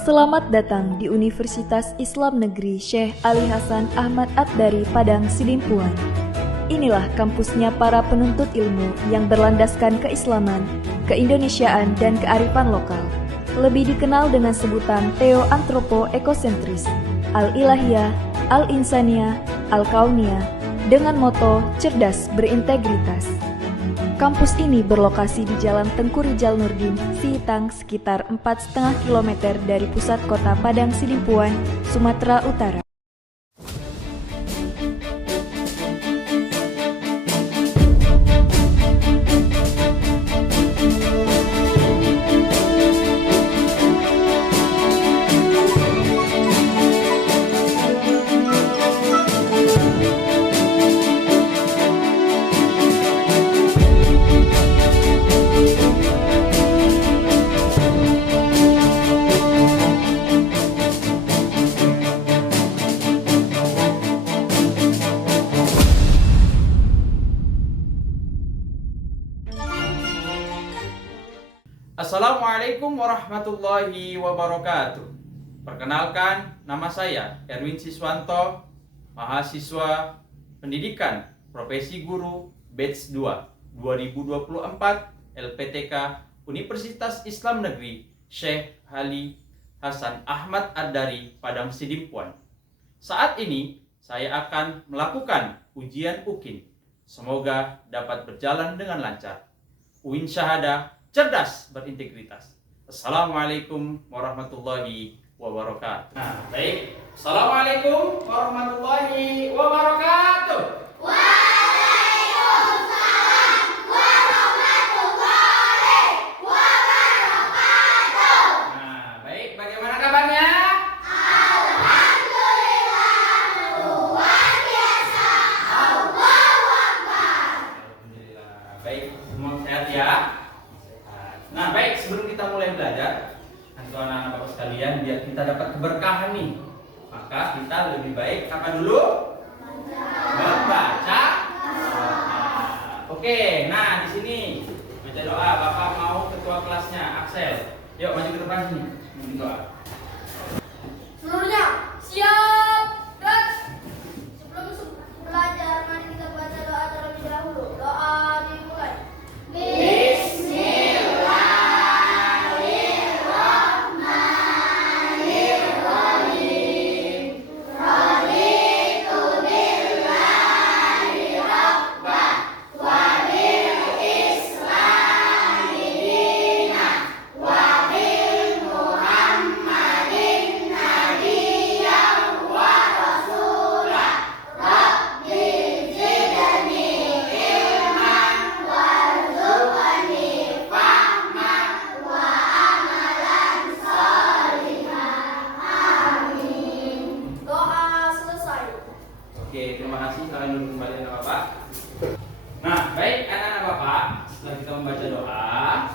Selamat datang di Universitas Islam Negeri Syekh Ali Hasan Ahmad Ad-Dari Padang Sidimpuan. Inilah kampusnya para penuntut ilmu yang berlandaskan keislaman, keindonesiaan, dan kearifan lokal. Lebih dikenal dengan sebutan Theo-Antropo-Ekosentris, Al-Ilahiyah, Al-Insaniyah, Al-Kauniyah, dengan moto cerdas berintegritas. Kampus ini berlokasi di Jalan Tengku Rijal Nurdin, Sihitang, sekitar 4,5 km dari pusat kota Padang Sidimpuan, Sumatera Utara. Assalamualaikum warahmatullahi wabarakatuh. Perkenalkan, nama saya Erwin Siswanto, mahasiswa Pendidikan Profesi Guru Batch 2 2024 LPTK Universitas Islam Negeri Syekh Ali Hasan Ahmad Ad-Dari Padang Sidimpuan. Saat ini saya akan melakukan ujian UKIN. Semoga dapat berjalan dengan lancar. UIN Syahadah cerdas berintegritas. Assalamualaikum warahmatullahi wabarakatuh. Nah, baik. Assalamualaikum warahmatullahi wabarakatuh. Waalaikumsalam warahmatullahi wabarakatuh. Nah, baik. Bagaimana kabarnya? Alhamdulillah, luar biasa. Allahu Akbar. Alhamdulillah. Baik, semua sehat ya? Nah, baik, sebelum kita mulai belajar, untuk anak-anak Bapak sekalian, biar kita dapat keberkahan nih, maka kita lebih baik apa dulu? Membaca doa. Oke, nah di sini baca doa. Bapak mau ketua kelasnya, Axel. Yuk maju ke depan sini, bikin doa. Seluruhnya siap dan sebelum belajar, mari kita baca doa terlebih dahulu. Doa dimulai. Doa selesai. Oke, terima kasih. Kalian duduk kembali anak Bapak. Nah, baik anak-anak Bapak, setelah kita membaca doa,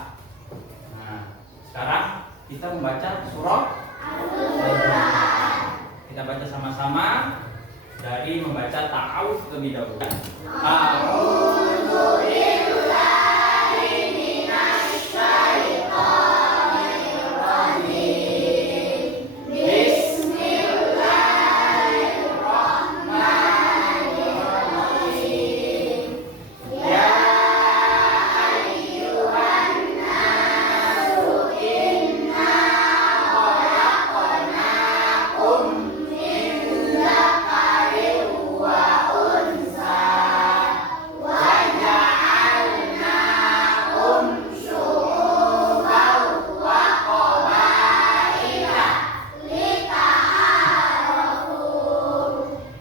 nah sekarang kita membaca surah Al-Quran. Kita baca sama-sama dari membaca ta'awudz terlebih dahulu. A'udzu billahi minasy syaithanir rajim. Bismillahirrahmanirrahim. Ya ayyuhan nasu inna khalaqnakum min dzakarin wa unsa wa ja'alnakum syu'uban wa qabaila lita'arafu.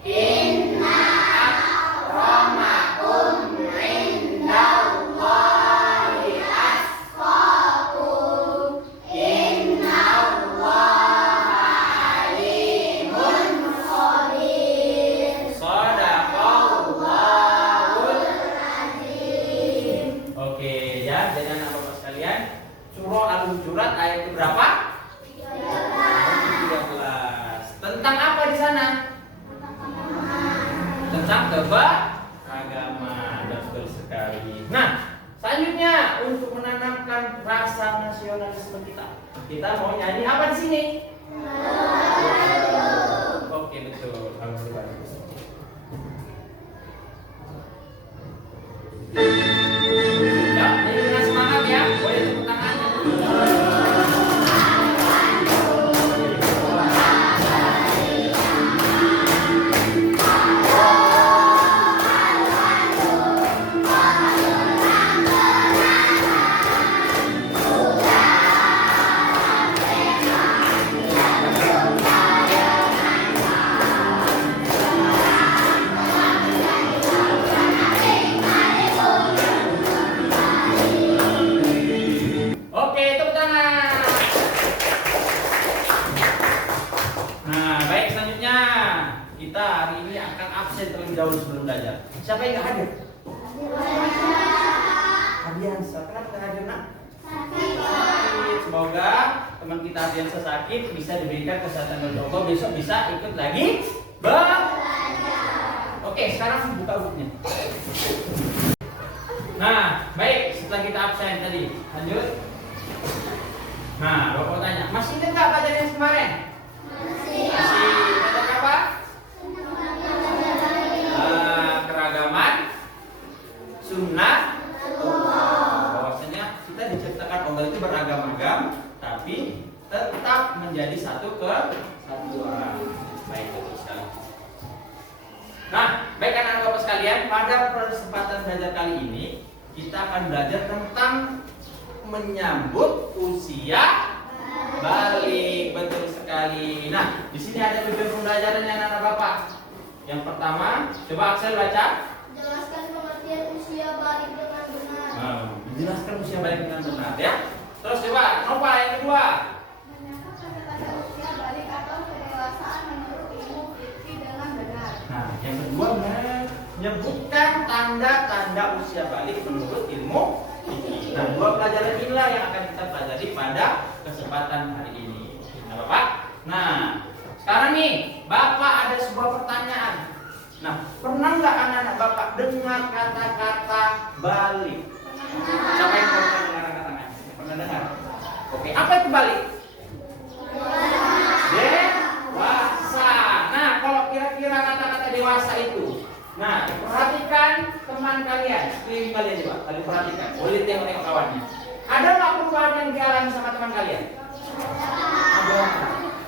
Inna akramakum indallahi atqakum. Innallaha alimun khabir. Shadaqallahul azim. Oke, ya, jadi anak Bapak sekalian, surah Al-Hujurat ayat ke berapa? 13. Tentang apa di sana? Tentang keberagaman. Betul sekali. Nah, selanjutnya untuk menanamkan rasa nasionalisme kita mau nyanyi apa di sini? Oke, betul. Alhamdulillah. Ya, jadi dengan semangat ya. Boleh tepuk tangannya dulu. Oke, tepuk tangan. Nah, baik, selanjutnya kita hari ini akan absen terlebih dahulu sebelum belajar. Siapa yang nggak hadir? Adiansa, kenapa nggak hadir, nak? Sakit. Semoga teman kita Adiansa sakit bisa diberikan kesehatan oleh Allah, besok bisa ikut lagi belajar. Oke, sekarang buka bukunya. Nah, baik, setelah kita absen tadi, lanjut. Nah, Bapak tanya, masih ingat nggak pelajaran yang kemarin? Masih. Pelajaran apa? Keragaman, sunnah, bahwasanya kita diciptakan Allah itu beragam-agam, tapi tetap menjadi satu kesatuan. Baik, betul sekali. Nah, baik anak-anak Bapak sekalian, pada kesempatan belajar kali ini kita akan belajar tentang menyambut usia balik. Betul sekali. Nah, di sini ada tujuan pembelajarannya anak-anak Bapak. Yang pertama, coba Axel baca. Jelaskan pengertian usia balik dengan benar. Nah, dijelaskan usia balik dengan benar ya. Terus coba Nova yang kedua. Menyatakan kata usia balik atau kedewasaan menurut ilmu fikih dengan benar. Nah, yang kedua menyebutkan tanda-tanda usia balik menurut ilmu fikih. Nah, dua pelajaran inilah yang akan kita pelajari pada kesempatan hari ini. Nah, Bapak. Nah, sekarang nih, Bapak ada sebuah pertanyaan. Nah, pernah nggak anak-anak Bapak dengar kata-kata balik? Siapa yang pernah dengar kata-katanya? Pernah dengar? Oke, apa itu balik? Dewasa. Nah, kalau kira-kira kata-kata dewasa itu, nah, perhatikan teman kalian, sekeliling kalian coba, kalian perhatikan. Boleh tengok kawannya. Ada nggak perubahan yang dialami sama teman kalian? Ada.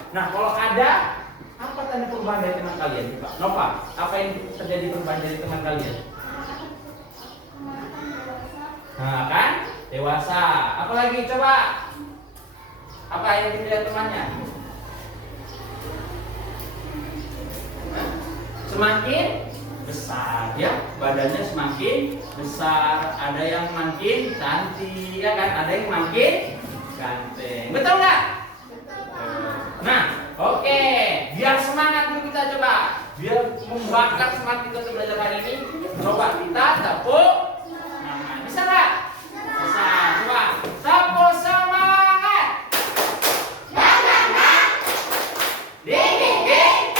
Nah, kalau ada, apa tanda perubahan dari teman kalian? Coba, Nova, apa yang terjadi perubahan dari teman kalian? Nah, kan? Dewasa. Apalagi coba? Apa yang dilihat temannya? Nah, semakin besar ya, badannya semakin besar, ada yang makin cantik ya kan, ada yang makin ganteng, betul nggak? Nah, oke, biar semangat dulu kita coba, biar membakar semangat kita untuk belajar hari ini, coba kita tepuk tangan, bisa nggak? Bisa, coba tepuk semangat. Ding ding ding,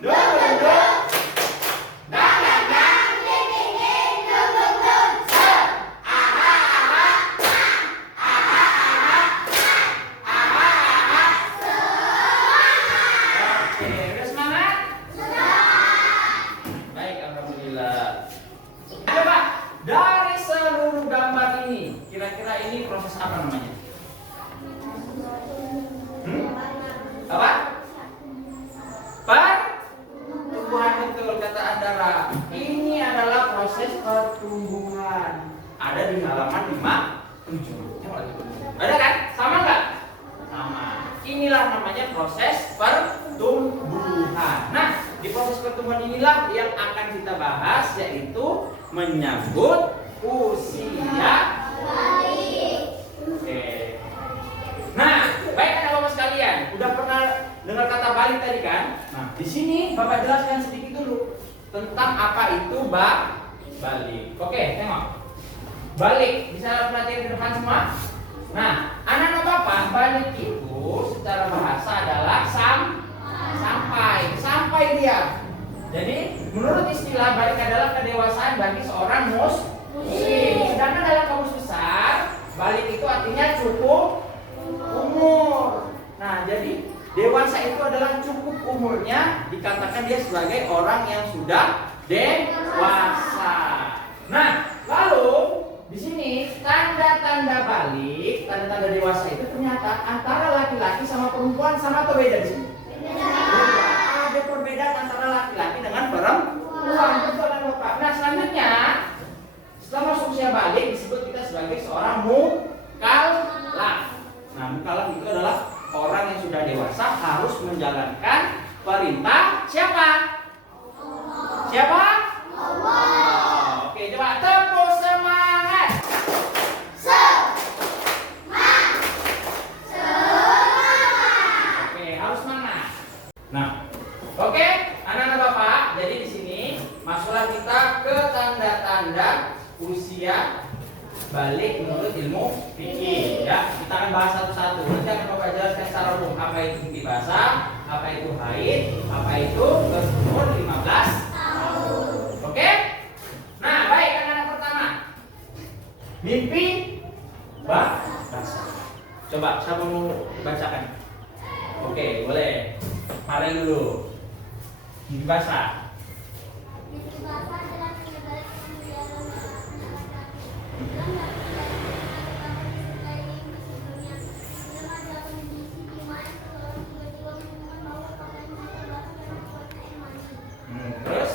dung dung dung. Proses apa namanya? Apa? Pertumbuhan, betul kata Andara. Ini adalah proses pertumbuhan. Ada di halaman 57. Ada kan? Sama nggak? Sama. Inilah namanya proses pertumbuhan. Nah, di proses pertumbuhan inilah yang akan kita bahas, yaitu menyambut usia balik. Oke. Nah, baik anak Bapak sekalian, udah pernah dengar kata balik tadi kan? Nah, di sini Bapak jelaskan sedikit dulu tentang apa itu balik. Oke, tengok. Balik, bisa perhatikan di depan semua. Nah, anak-anak Bapak, balik itu secara bahasa adalah sampai dia. Jadi, menurut istilah balik adalah kedewasaan bagi seorang muslim. Sedangkan dalam kamus besar, balik itu artinya cukup umur. Nah, jadi Dewasa itu adalah cukup umurnya, dikatakan dia sebagai orang yang sudah dewasa. Nah, lalu di sini tanda-tanda balik, tanda-tanda dewasa itu ternyata antara laki-laki sama perempuan sama atau beda di sini? Beda. Ada perbedaan antara laki-laki dengan perempuan. Betul kan Bapak? Nah, selanjutnya setelah masuk usia balik disebut kita sebagai seorang mukallaf. Nah, mukallaf itu adalah orang yang sudah dewasa harus menjalankan perintah siapa? Siapa? Allah. Oke, coba tepuk semangat. Semangat. Oke, harus semangat. Nah, oke, anak-anak Bapak, jadi di sini masuklah kita ke tanda-tanda usia balik menurut ilmu fikih ya. Kita akan bahas satu-satu. Nanti akan Bapak jelaskan secara umum apa itu mimpi basah, apa itu haid, apa itu umur 15 tahun. Oke? Nah, baik anak-anak pertama. Mimpi basah. Coba siapa mau bacakan? Oke, boleh. Farel dulu. Mimpi basah. Mimpi basah adalah menyebabkan kemudian Terus?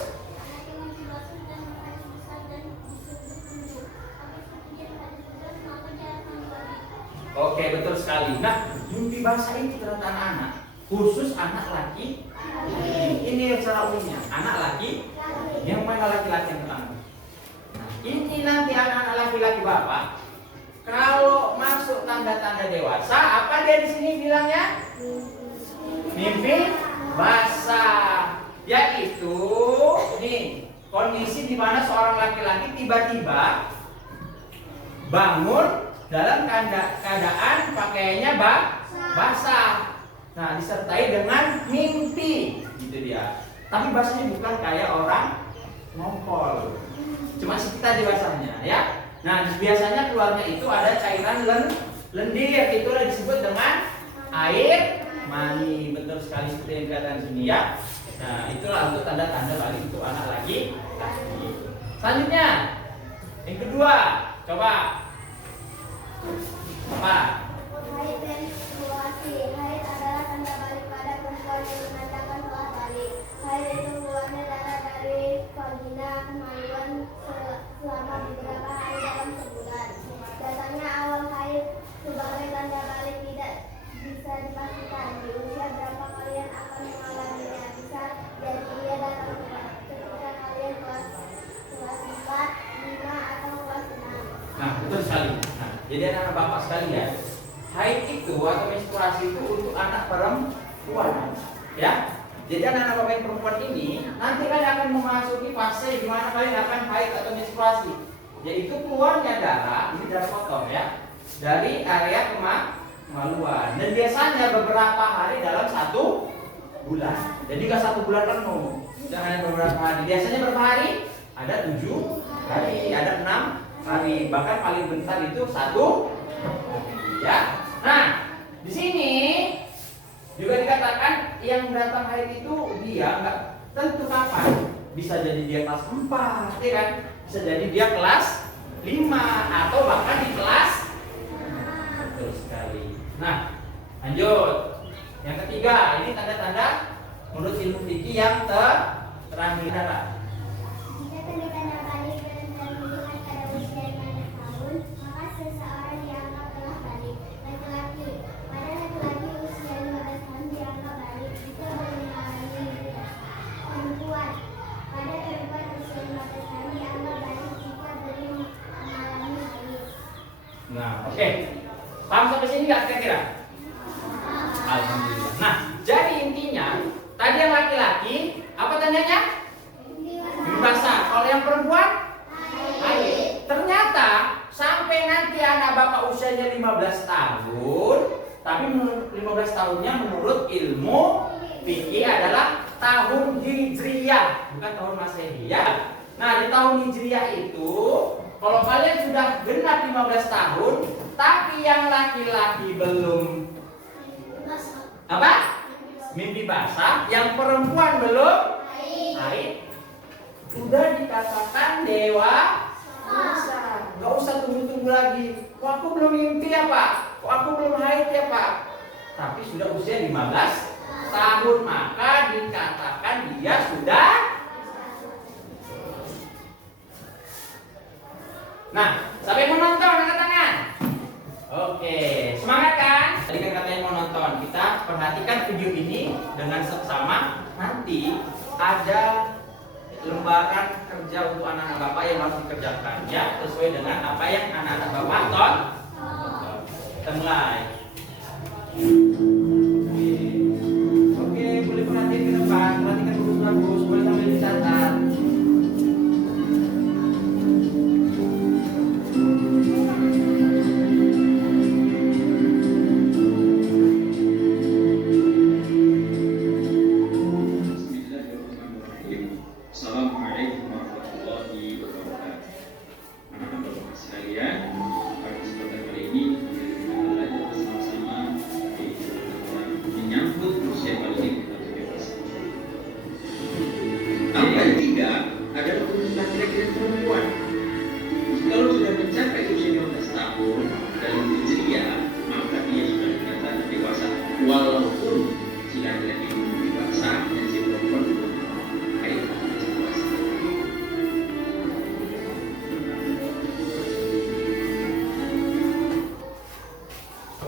Oke, betul sekali. Nah, mimpi basah ini ternyata anak-anak, khusus anak laki. Ini secara umumnya anak laki. Yang mana laki-laki yang pertama? Nah, ini nanti anak-anak laki-laki Bapak, kalau masuk tanda-tanda dewasa, apa dia di sini bilangnya? Mimpi basah. Yaitu ini kondisi di mana seorang laki-laki tiba-tiba bangun dalam keadaan pakaiannya basah. Nah, disertai dengan mimpi, gitu dia. Tapi basahnya bukan kayak orang ngompol, cuma sekitar basahnya, ya. Nah, biasanya keluarnya itu ada cairan lendir, itulah disebut dengan air mani. Betul sekali seperti yang kelihatan di sini, ya. Nah, itulah untuk tanda-tanda balik untuk anak laki. Selanjutnya, yang kedua, coba apa? haid dan menstruasi. Haid adalah tanda balik pada perempuan yang menandakan telah balik. Haid itu keluarnya darah dari vagina kemaluan selama beberapa hari dalam sebulan. Datangnya awal haid sebagai tanda balik tidak bisa dipastikan. Di usia berapa kalian akan mengalaminya? Bisa jadi ia datang ketika kalian kelas 4, 5 atau kelas 6. Nah, betul sekali. Nah, jadi anak-anak Bapak sekalian, haid itu atau menstruasi itu untuk anak perempuan, ya. Jadi anak-anak Bapak yang perempuan ini nanti kalian akan memasuki fase di mana kalian akan haid atau menstruasi, yaitu keluarnya darah, ini darah kotor ya, dari area kemaluan. Dan biasanya beberapa hari dalam 1 bulan. Jadi nggak 1 bulan penuh, jangan beberapa hari. Biasanya berapa hari? Ada 7 hari, ada 6 hari, bahkan paling bentar itu 1 hari, ya. Nah, di sini juga dikatakan yang datang haid itu dia nggak tentu kapan. Bisa jadi dia kelas 4, ya kan? Bisa jadi dia kelas 5 atau bahkan di kelas. Betul sekali. Nah, lanjut. Yang ketiga, ini tanda-tanda menurut ilmu fikih yang terakhir. Jika tanda-tanda balik dan dilihat pada usia 15 tahun, maka seseorang dianggap telah balik. Laki-laki, pada laki-laki usia 15 tahun dianggap balik jika belum mengalami mimpi basah. Perempuan, pada perempuan usia 15 tahun dianggap balik jika belum mengalami haid. Nah, oke. Paham sampai sini nggak kira-kira? Alhamdulillah. Nah, jadi intinya tadi yang laki-laki apa tandanya? Mimpi basah. Kalau yang perempuan haid. Ternyata sampai nanti anak Bapak usianya 15 tahun, tapi menurut 15 tahunnya menurut ilmu fikih adalah tahun Hijriyah, bukan tahun Masehi, ya. Nah, di tahun Hijriyah itu kalau kalian sudah genap 15 tahun, tapi yang laki-laki belum apa? mimpi basah, yang perempuan belum haid, sudah dikatakan dewasa. Nggak usah tunggu-tunggu lagi. Kok aku belum mimpi ya Pak? Kok aku belum haid ya Pak? Tapi sudah usia 15 tahun, maka dikatakan dia sudah. Nah, siapa yang mau nonton? Angkat tangan. Oke, semangat kan? Tadi kan katanya mau nonton. Kita perhatikan video ini dengan seksama. Nanti ada lembaran kerja untuk anak-anak Bapak yang harus dikerjakan, ya, sesuai dengan apa yang anak-anak Bapak tonton. Kita mulai. Oke, boleh perhatian ke depan, perhatikan bagus-bagus, boleh sambil dicatat. Assalamualaikum warahmatullahi wabarakatuh. Anak-anak Bapak sekalian, pada kesempatan kali ini kita belajar bersama-sama menyambut usia balik atau dewasa. Angka 3 adalah urusan laki-laki dan perempuan. Kalau sudah mencapai usia 15 tahun dalam Hijriah, maka dia sudah dikatakan dewasa, walaupun si laki-laki belum dewasa dan si perempuan belum haid.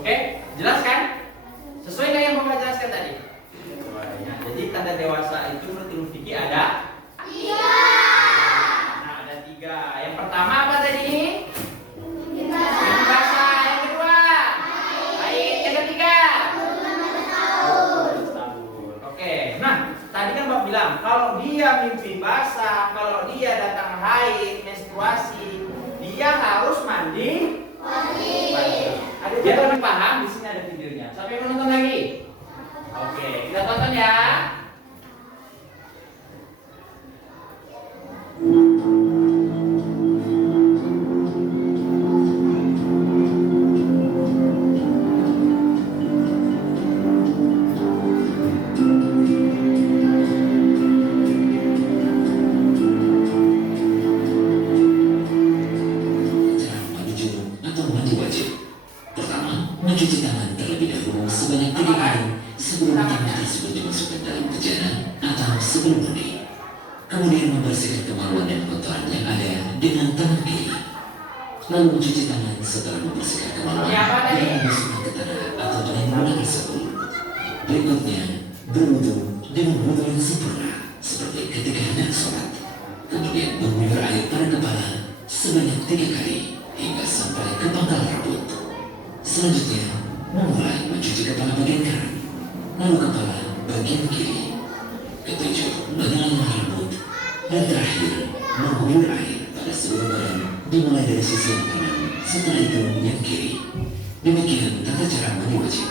Oke, jelas kan? Sesuai dengan yang Bapak jelaskan tadi. Nah, jadi tanda dewasa itu menurut ilmu fikih ada 3. Nah, ada 3. Yang pertama apa tadi? Mimpi basah. Yang kedua haid. Yang ketiga 15 tahun. Oke, nah tadi kan Bapak bilang kalau dia mimpi basah, kalau dia datang haid, menstruasi, dia harus mandi. Ada yang paham? Di sini ada videonya. Siapa yang mau nonton lagi? Oke, kita tonton ya. Mencuci tangan terlebih dahulu sebanyak 3 kali sebelum tangan tersebut dimasukkan dalam bejana atau sebelum mandi. Kemudian membersihkan kemaluan dan kotoran yang ada dengan tangan kiri. Lalu mencuci tangan setelah membersihkan kemaluan dengan memasukkan ke tanah atau dengan menggunakan sabun. Berikutnya, berwudu dengan wudu yang sempurna seperti ketika hendak sholat. Kemudian mengguyur air pada kepala sebanyak 3 kali hingga sampai ke pangkal rambut. Selanjutnya, memulai mencuci kepala bagian kanan, lalu kepala bagian kiri. Ketujuh, menyala rambut. Dan terakhir, mengguyur air pada seluruh badan dimulai dari sisi yang kanan, setelah itu yang kiri. Demikian tata cara mandi wajib.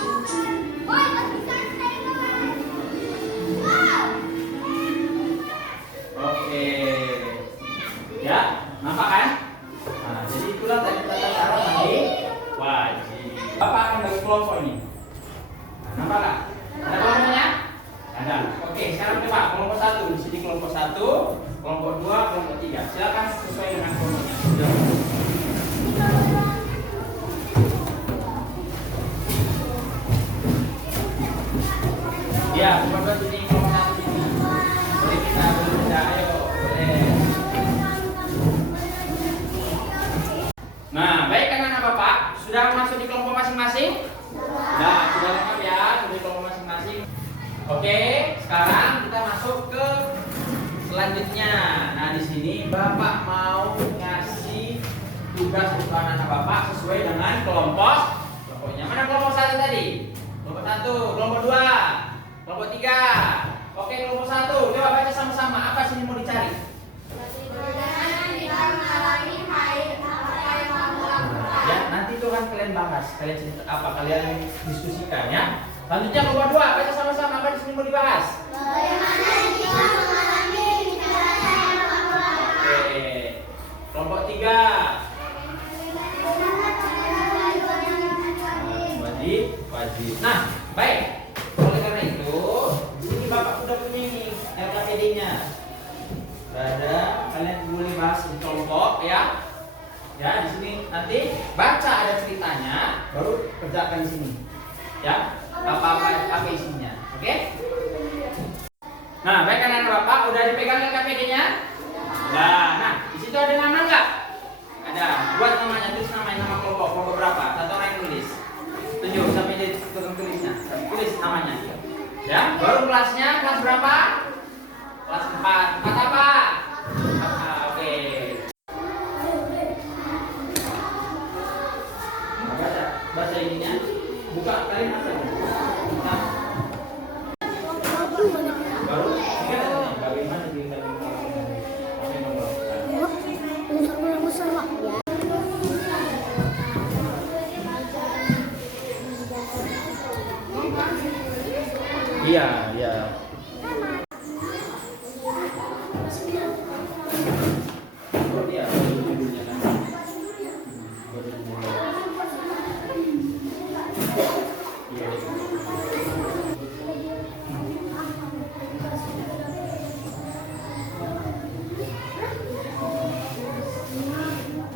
Oke, ya, nampak kan? Nah, jadi itulah tadi tata cara mandi wajib. Bapak akan bagi kelompok ini. Nah, nampak nggak? Ada kelompoknya? Ada. Oke, sekarang coba kelompok 1. Di sini kelompok 1, kelompok 2, kelompok 3. Silakan sesuai dengan kelompoknya. Ya, kelompok sini, kelompok 1 sini. Boleh kita berbeda, ayo. Boleh. Nah, baik anak-anak Bapak, sudah masuk di kelompok masing-masing? Nah, sudah lengkap ya, sudah di kelompok masing-masing. Oke, sekarang kita masuk ke selanjutnya. Nah, di sini Bapak mau ngasih tugas untuk anak-anak Bapak sesuai dengan kelompoknya. Mana kelompok 1 tadi? Kelompok 1, kelompok 2, kelompok 3. Oke, kelompok 1. Coba baca sama-sama. Apa sini mau dicari? Ya, nanti itu kan kalian bahas, kalian cerita apa, kalian diskusikan ya. Selanjutnya kelompok 2, baca sama-sama apa di sini mau dibahas. Oke. Kelompok 3. Wajib. Nah, baik. Oleh karena itu, dibahas di kelompok ya. Ya, di sini nanti baca ada ceritanya, baru kerjakan di sini. Ya, apa isinya. Oke? Nah, baik anak-anak Bapak, udah dipegang KPD-nya? Nah, di situ ada nama nggak? Ada. Buat namanya, tulis nama kelompok berapa? Satu orang yang tulis. Tunjuk sampai jadi tukang tulisnya. Tulis namanya. Ya, baru kelasnya kelas berapa? Kelas 4. 4 apa? Oke. Baca ininya. Buka kalian apa? Baru ingat tadi bagaimana diingat Iya, iya. Oh, iya, judulnya kan.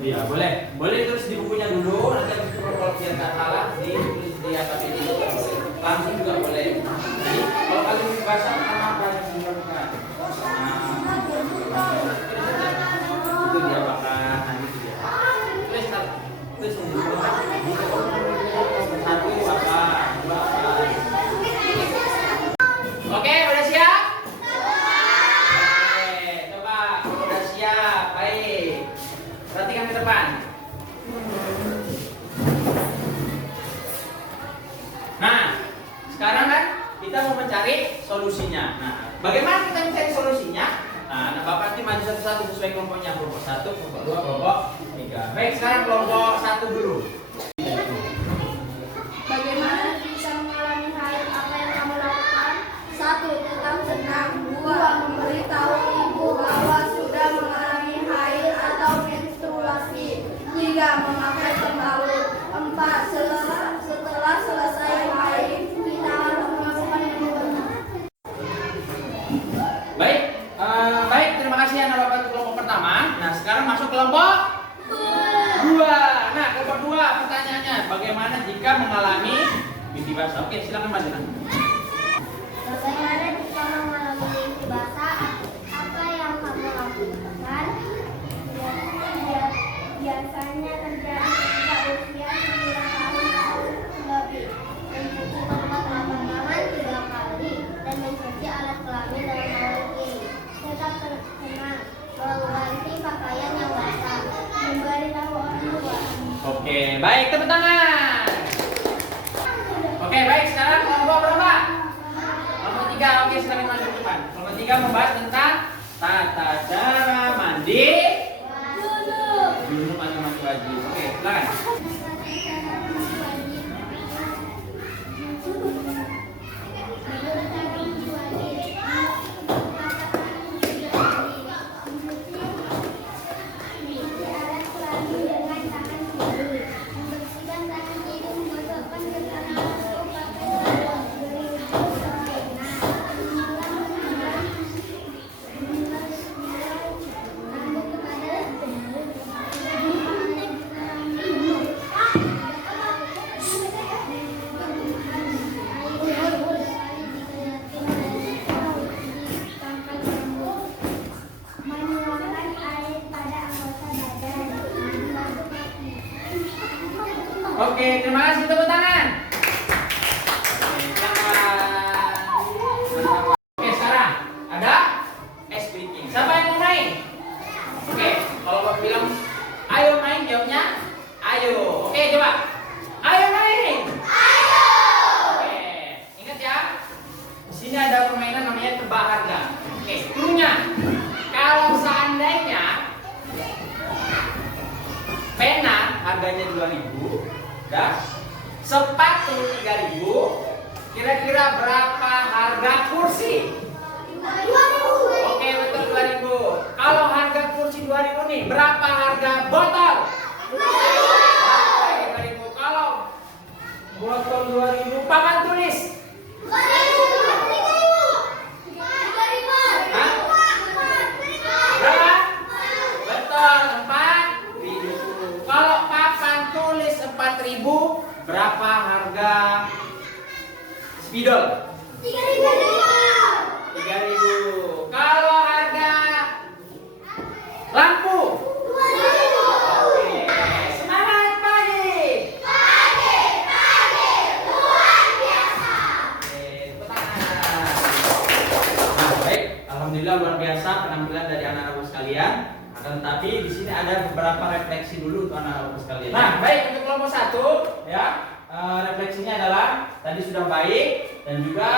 Iya, boleh tulis di bukunya dulu, nanti habis itu kalau biar nggak salah ditulis di atas ini. Langsung juga boleh. Jadi kalau kalian bahasa nama apa yang dilakukan? Itu dia bakal nanti dia. Tulis dulu. Satu apa? Dua apa? Oke, udah siap? Oke, coba udah siap. Baik. Perhatikan ke depan. Nah, sekarang kan kita mau mencari solusinya. Nah, bagaimana kita mencari solusinya? Nah, Bapak nanti maju satu-satu sesuai kelompoknya. Kelompok 1, kelompok 2, kelompok 3. Baik, sekarang kelompok 1 dulu. Bagaimana bisa mengalami hal apa yang kamu lakukan? 1. Tetap tenang. 2. Memberitahu ibu bahwa sudah mengalami haid atau menstruasi. 3. Memakai pembalut. 4. Setelah selesai haid, kita harus melakukan yang benar. Baik, terima kasih anak Bapak untuk kelompok pertama. Nah, sekarang masuk kelompok 2. Nah, kelompok 2 pertanyaannya, bagaimana jika mengalami mimpi basah? Oke, silakan Mbak Dina. Bagaimana jika mengalami mimpi basah? Apa yang kamu lakukan? Biasanya terjadi ketika usia 9 tahun atau lebih. Mencuci tempat aman 3 kali dan mencuci alat kelamin dalam hal ini. Tetap tenang, mengganti pakaian yang basah, memberitahu orang tua. Oke, baik, tepuk tangan. Oke, baik, sekarang kelompok berapa? Kelompok 3, oke, silakan maju ke depan. Kelompok 3 membahas tentang tata cara mandi junub atau mandi wajib. Oke, silakan. Oke, terima kasih, tepuk tangan. Oke, silakan. Oke, sekarang ada ice breaking. Siapa yang mau main? Oke, kalau Bapak bilang ayo main, jawabnya ayo. Oke, coba. Ayo main. Ayo. Oke, ingat ya. Di sini ada permainan namanya tebak harga. Oke, dulunya. Kalau seandainya pena harganya 2.000, dan sepatu 3.000, kira-kira berapa harga kursi? 2.000. Oke, betul 2.000. Kalau harga kursi 2.000 nih, berapa harga botol? 2.000. Kalau botol 2.000, papan tulis? 2.000. Berapa? Spidol? 3.000. Kalau harga lampu? 2.000. Oke. Semangat pagi. Luar biasa. Oke, tepuk tangan. Nah, baik. Alhamdulillah luar biasa penampilan dari anak-anak sekalian. Akan tetapi di sini ada beberapa refleksi dulu untuk anak-anak sekalian. Nah, baik untuk kelompok 1 ya. Refleksinya adalah tadi sudah baik dan juga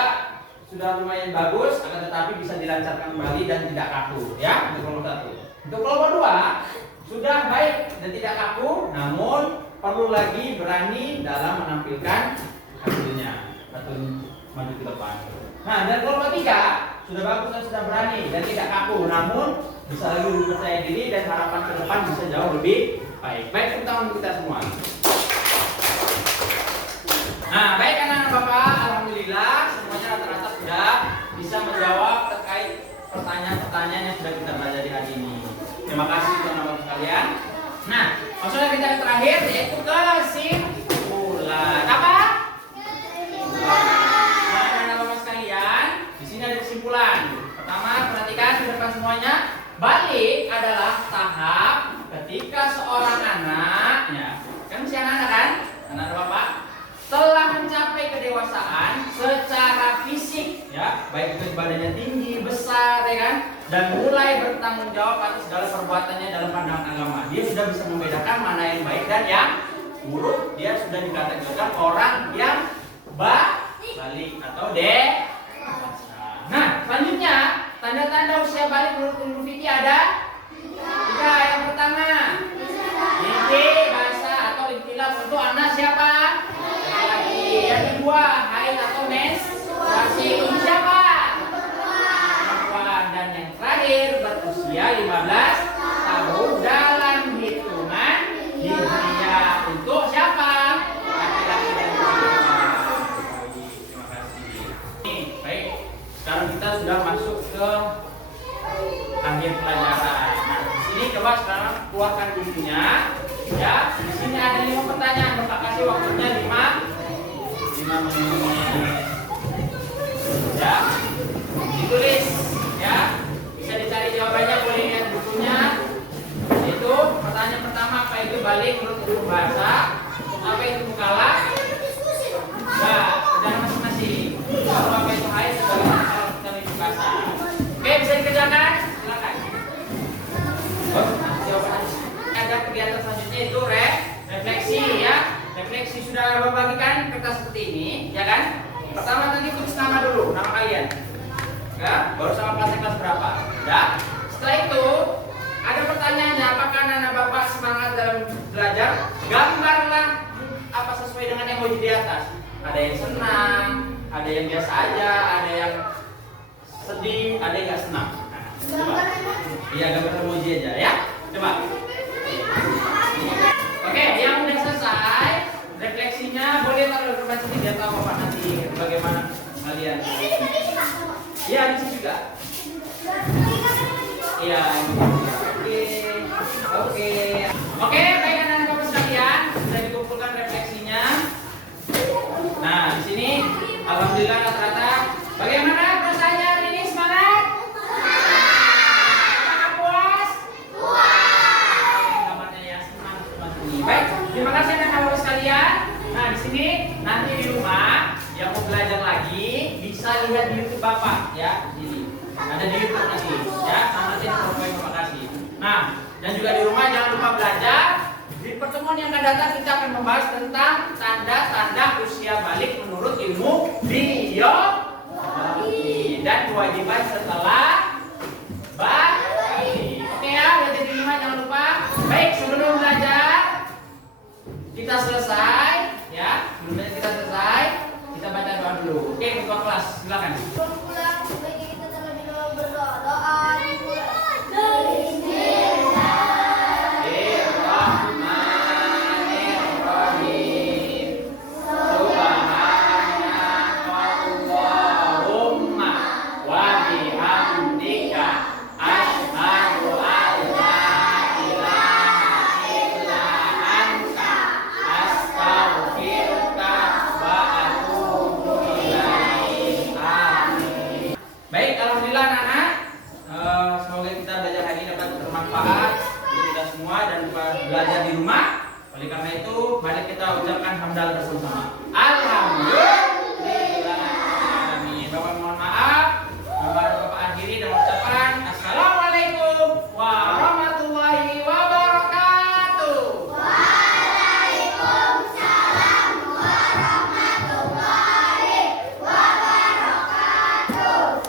sudah lumayan bagus, akan tetapi bisa dilancarkan kembali dan tidak kaku ya untuk kelompok 1. Untuk kelompok 2 sudah baik dan tidak kaku, namun perlu lagi berani dalam menampilkan hasilnya atau maju ke depan. Nah, dan kelompok 3 sudah bagus dan sudah berani dan tidak kaku, namun bisa lagi lebih percaya diri dan harapan ke depan bisa jauh lebih baik. Baik, tepuk tangan untuk kita semua. Nah, baik anak-anak Bapak, alhamdulillah semuanya rata-rata sudah bisa menjawab terkait pertanyaan-pertanyaan yang sudah kita belajar di hari ini. Terima kasih teman-teman sekalian. Nah, maksudnya kita yang terakhir yaitu kesimpulan. Apa? Nah, anak-anak Bapak sekalian, di sini ada kesimpulan. Pertama, perhatikan di depan semuanya. Balik adalah tahap ketika seorang anak, ya, kan masih anak-anak kan, anak-anak Bapak, telah mencapai kedewasaan secara fisik, ya, baik itu badannya tinggi, besar, ya kan, dan mulai bertanggung jawab atas segala perbuatannya dalam pandangan agama. Dia sudah bisa membedakan mana yang baik dan yang buruk. Dia sudah dikategorikan orang yang balik atau dewasa. Nah, selanjutnya tanda-tanda usia balik menurut Ulu Fikih ada 3. Yang pertama, gigi basah atau intilaf untuk anak siapa? Yang kedua, haid atau menstruasi untuk siapa? Perempuan. Dan yang terakhir, berusia 15 tahun dalam hitungan hijriah untuk siapa? Laki-laki dan perempuan. Terima kasih. Nih, baik. Sekarang kita sudah masuk ke akhir pelajaran. Nah, di sini coba sekarang keluarkan bukunya. Ya, di sini ada 5 pertanyaan. Bapak kasih waktunya 5 menit. Ya, ditulis. Ya, bisa dicari jawabannya, boleh lihat bukunya. Itu pertanyaan pertama, apa itu balik menurut hukum bahasa? Apa itu mukalaf? Nah, dan masing-masing. Lalu apa itu haid sebagai kalau kita hukum bahasa? Oke, bisa dikerjakan? Silakan. Oh, jawabannya ada kegiatan selanjutnya itu refleksi ya. Refleksi sudah membagikan kertas seperti ini, ya kan? Pertama tadi tulis nama dulu, nama kalian. Ya, baru sama kelas berapa? Ya. Setelah itu ada pertanyaannya, apakah anak Bapak semangat dalam belajar? Gambarlah apa sesuai dengan emoji di atas. Ada yang senang, ada yang biasa aja, ada yang sedih, ada yang nggak senang. Nah, coba. Iya, gambar emoji aja ya. Coba. Oke, yang udah selesai refleksinya boleh taruh di depan sini biar tahu Bapak nanti bagaimana kalian. Iya, di sini juga. Iya. Oke, baik anak-anak Bapak sekalian, sudah dikumpulkan refleksinya. Nah, di sini alhamdulillah rata-rata. Bagaimana perasaannya hari ini? Semangat? Apakah puas? Baik, terima kasih anak-anak Bapak sekalian. Nah, di sini nanti di rumah yang mau belajar lagi bisa lihat di YouTube Bapak ya, di sini. Ada di YouTube nanti ya, nanti di profil Bapak kasih. Nah, dan juga di rumah jangan lupa belajar. Di pertemuan yang akan datang kita akan membahas tentang tanda-tanda usia balik menurut ilmu biologi dan kewajiban setelah balik. Oke ya, belajar di rumah jangan lupa. Baik, sebelum belajar kita selesai ya, sebelumnya kita selesai kita baca doa dulu. Oke, ketua kelas silakan. Pulang, sebaiknya kita terlebih dahulu berdoa. Doa dimulai. Astaghfirullah wa atubu ilaik. bermanfaat untuk kita semua dan belajar di rumah. Oleh karena itu, mari kita ucapkan hamdalah bersama-sama.